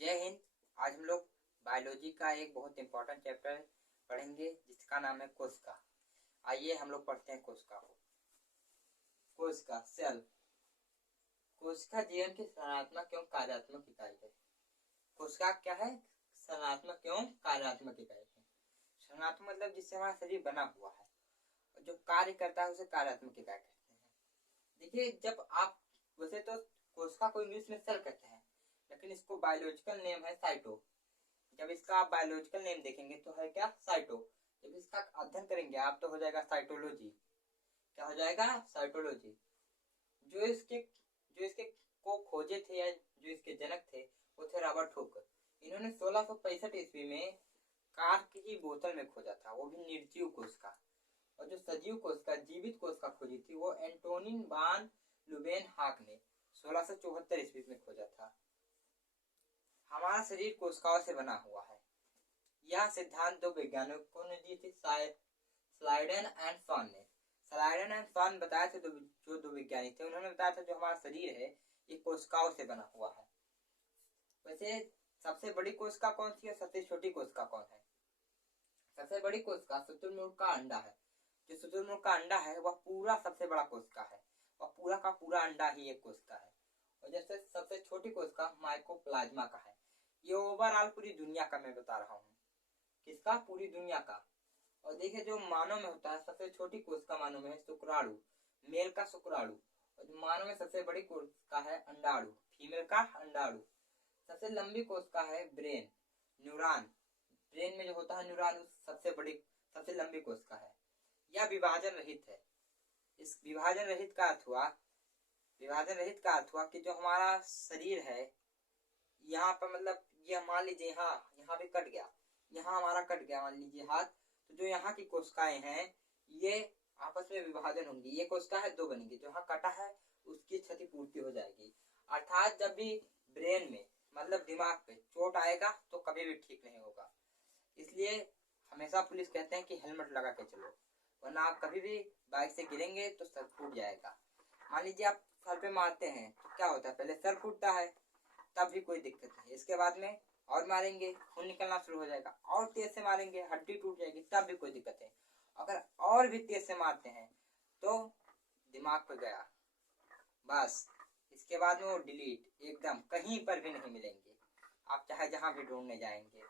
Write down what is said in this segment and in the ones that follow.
जय हिंद। आज हम लोग बायोलॉजी का एक बहुत इंपॉर्टेंट चैप्टर पढ़ेंगे जिसका नाम है कोशिका। आइए हम लोग पढ़ते हैं कोशिका को। कोशिका सेल। कोशिका जीवन की संरचनात्मक एवं कार्यात्मक इकाई है। कोशिका क्या है? संरचनात्मक एवं कार्यात्मक इकाई है। संरचनात्मक मतलब जिससे हमारा शरीर बना हुआ है, और जो कार्य करता है उसे कार्यात्मक इकाई कहते हैं। देखिए, जब आप वैसे तो कोशिका को इंग्लिश में सेल कहते हैं, लेकिन इसको बायोलॉजिकल नेम है साइटो। जब इसका आप बायोलॉजिकल नेम देखेंगे तो है क्या? साइटो। जब इसका अध्ययन करेंगे आप तो हो जाएगा साइटोलॉजी। क्या हो जाएगा? साइटोलॉजी। जो इसके को खोजे थे या जो इसके जनक थे वो थे रॉबर्ट हुक। इन्होंने 1665 ईस्वी में कांच की बोतल में खोजा था, वो भी निर्जीव कोशिका। और जो सजीव कोशिका, जीवित कोशिका खोजी थी वो एंटोनिन वान लुवेनहाक ने 1674 ईस्वी में खोजा था। हमारा शरीर कोशिकाओं से बना हुआ है। यह सिद्धांत दो वैज्ञानिकों ने दिए थे, स्लाइडेन एंड सॉन ने। स्लाइडेन एंड सॉन बताए थे, जो दो वैज्ञानिक थे, उन्होंने बताया था जो हमारा शरीर है ये कोशिकाओं से बना हुआ है। वैसे सबसे बड़ी कोशिका कौन सी है, सबसे छोटी कोशिका कौन है? सबसे बड़ी कोशिका शुतुरमुर्ग का अंडा है। जो शुतुरमुर्ग का अंडा है वह पूरा सबसे बड़ा कोशिका है, वह पूरा का पूरा अंडा ही एक कोशिका है। और जैसे सबसे छोटी कोशिका माइकोप्लाज्मा का है। ये ओवरऑल पूरी दुनिया का मैं बता रहा हूँ। किसका? पूरी दुनिया का। और देखिए, जो मानव में होता है सबसे छोटी कोशिका मानव में है शुक्राणु, मेल का शुक्राणु। और जो मानव में सबसे बड़ी कोशिका है अंडाणु, फीमेल का अंडाणु। सबसे लंबी कोशिका है ब्रेन, न्यूरॉन। ब्रेन में जो होता है न्यूरॉन सबसे लंबी कोशिका है। यह विभाजन रहित है। इस विभाजन रहित का अर्थ हुआ कि जो हमारा शरीर है यहाँ पर, मतलब ये मान लीजिए यहाँ भी कट गया, यहाँ हमारा कट गया मान लीजिए हाथ, तो जो यहाँ की कोशिकाएं हैं ये आपस में विभाजन होंगी। ये कोशिका है दो बनेगी, जो यहाँ कटा है उसकी क्षतिपूर्ति हो जाएगी। अर्थात जब भी ब्रेन में मतलब दिमाग पे चोट आएगा तो कभी भी ठीक नहीं होगा। इसलिए हमेशा पुलिस कहते हैं कि हेलमेट लगा के चलो, वरना आप कभी भी बाइक से गिरेंगे तो सर फूट जाएगा। मान लीजिए आप सर पे मारते हैं तो क्या होता है? पहले सर फूटता है, तब भी कोई दिक्कत नहीं। इसके बाद में और मारेंगे, खून निकलना शुरू हो जाएगा, और तेज से मारेंगे, हड्डी टूट जाएगी, तब भी कोई दिक्कत नहीं। अगर और भी तेज से मारते हैं तो दिमाग पे गया, बस इसके बाद में वो डिलीट, एकदम कहीं पर भी नहीं मिलेंगे, आप चाहे जहां भी ढूंढने जाएंगे।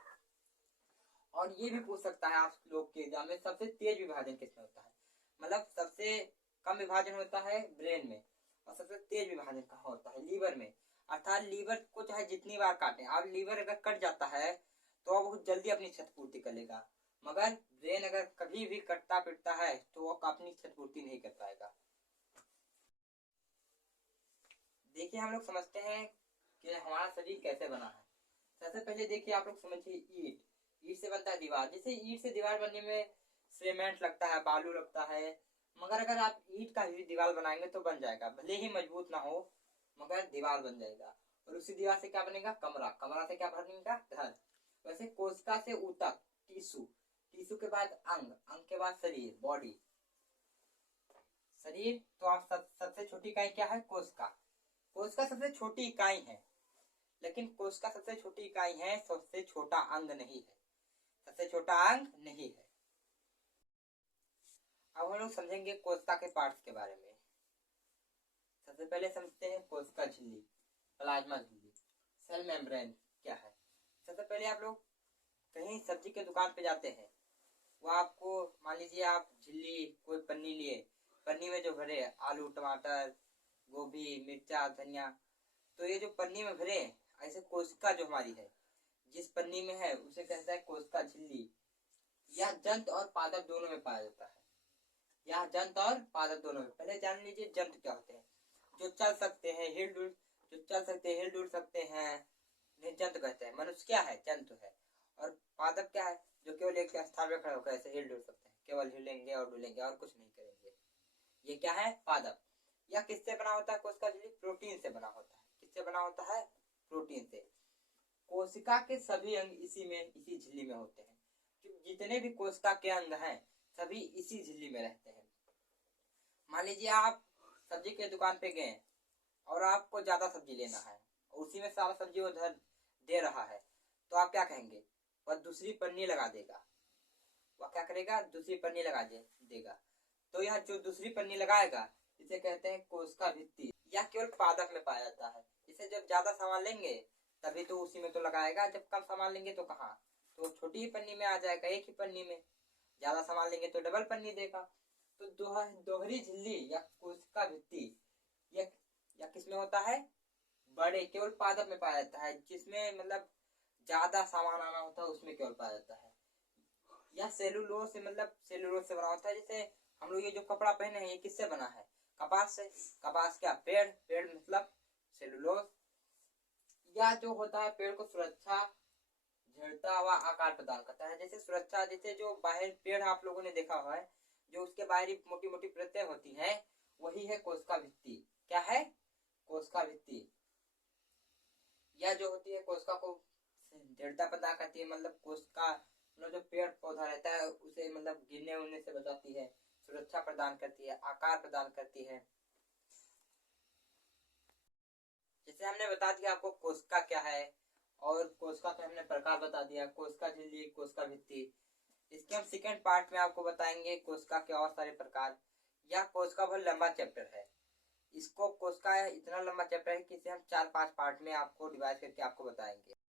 और ये भी पूछ सकता है आप लोग के एग्जाम में, सबसे तेज विभाजन किसमें होता है? मतलब सबसे कम विभाजन होता है ब्रेन में, और सबसे तेज विभाजन कहाँ होता है? लीवर में। अर्थात लीवर को चाहे जितनी बार काटें, अब लीवर अगर कट जाता है तो वो बहुत जल्दी अपनी क्षतिपूर्ति कर लेगा, मगर ब्रेन अगर कभी भी कटता पिटता है तो वो अपनी क्षतिपूर्ति नहीं कर पाएगा। देखिए, हम लोग समझते हैं कि हमारा शरीर कैसे बना है। सबसे पहले देखिए, आप लोग समझिए, ईंट से बनता है दीवार। जैसे ईंट से दीवार बनने में सीमेंट लगता है, बालू लगता है, मगर अगर आप ईंट का ही दीवार बनाएंगे तो बन जाएगा। भले ही मजबूत ना हो मगर दीवार बन जाएगा। और उसी दीवार से क्या बनेगा? कमरा। कमरा से क्या बनेगा? घर। वैसे कोशिका से ऊतक, टिश्यू के बाद अंग के बाद शरीर, बॉडी। शरीर तो आप सबसे छोटी इकाई क्या है? कोशिका सबसे छोटी इकाई है, लेकिन कोशिका सबसे छोटी इकाई है, सबसे छोटा अंग नहीं है। सबसे छोटा अंग नहीं है। अब हम लोग समझेंगे कोशिका के पार्ट्स के बारे में। सबसे पहले समझते हैं कोशिका झिल्ली, प्लाज्मा झिल्ली। सेल मेम्ब्रेन क्या है? सबसे पहले आप लोग कहीं सब्जी के दुकान पे जाते हैं, वो आपको मान लीजिए आप झिल्ली कोई पन्नी लिए, पन्नी में जो भरे आलू, टमाटर, गोभी, मिर्चा, धनिया, तो ये जो पन्नी में भरे, ऐसे कोशिका जो हमारी है जिस पन्नी में है उसे कहता है कोशिका झिल्ली। यह जंत और पादप दोनों में पाया जाता है। यह जंत और पादप दोनों में। पहले जान लीजिए जंत क्या होते हैं। जो चल सकते हैं, हिल डुल सकते हैं, जंत कहते हैं। मनुष्य क्या है? जंतु है। और पादप क्या है? जो केवल एक स्थान में खड़े होकर ऐसे हिल डुल सकते हैं, केवल हिलेंगे और डुलेंगे और कुछ नहीं करेंगे। ये क्या है? पादप। यह किससे बना होता है? कोशिका झिल्ली प्रोटीन से बना होता है। किससे बना होता है? प्रोटीन से। कोशिका के सभी अंग इसी झिल्ली में होते हैं। जितने भी कोशिका के अंग हैं सभी इसी झिल्ली में रहते हैं। मान लीजिए आप सब्जी के दुकान पे गए और आपको ज्यादा सब्जी लेना है, और उसी में सारा सब्जी उधर दे रहा है तो आप क्या कहेंगे? वह दूसरी पन्नी लगा देगा। वह क्या करेगा? दूसरी पन्नी लगा देगा। तो यह जो दूसरी पन्नी लगाएगा इसे कहते हैं कोशिका भित्ति। यह केवल पादप में पाया जाता है। इसे जब ज्यादा सामान लेंगे तभी तो उसी में तो लगाएगा, जब कम सामान लेंगे तो कहाँ, तो छोटी ही पन्नी में आ जाएगा, एक ही पन्नी में। ज्यादा सामान लेंगे तो डबल पन्नी देगा। तो दोहरी झिल्ली या कोशिका भित्ति यह किसमें होता है? बड़े केवल पादप में पाया जाता है, जिसमें मतलब ज्यादा सामान आना होता है उसमें केवल पाया जाता है। यह सेलुलोज से सेलुलोज से बना होता है। जैसे हम लोग ये जो कपड़ा पहने हैं ये किससे बना है? कपास से। कपास क्या? पेड़ मतलब सेलुलोज। यह जो होता है पेड़ को सुरक्षा, झड़ता हुआ आकार प्रदान करता है। जैसे सुरक्षा, जैसे जो बाहर पेड़ आप लोगों ने देखा हुआ है, जो उसके बाहरी मोटी मोटी परतें होती हैं वही है कोशिका भित्ति। क्या है? कोशिका भित्ति। यह जो होती है कोशिका को दृढ़ता प्रदान करती है, मतलब कोशिका जो पेड़ पौधा रहता है उसे गिरने उड़ने से बचाती है, सुरक्षा प्रदान करती है, आकार प्रदान करती है। जैसे हमने बता दिया आपको कोशिका क्या है, और कोशिका के हमने प्रकार बता दिया, कोशिका झिल्ली, कोशिका भित्ति। इसके हम सेकंड पार्ट में आपको बताएंगे कोशिका के और सारे प्रकार। यह कोशिका बहुत लंबा चैप्टर है। इसको कोशिका इतना लंबा चैप्टर है कि इसे हम 4-5 पार्ट में आपको डिवाइड करके आपको बताएंगे।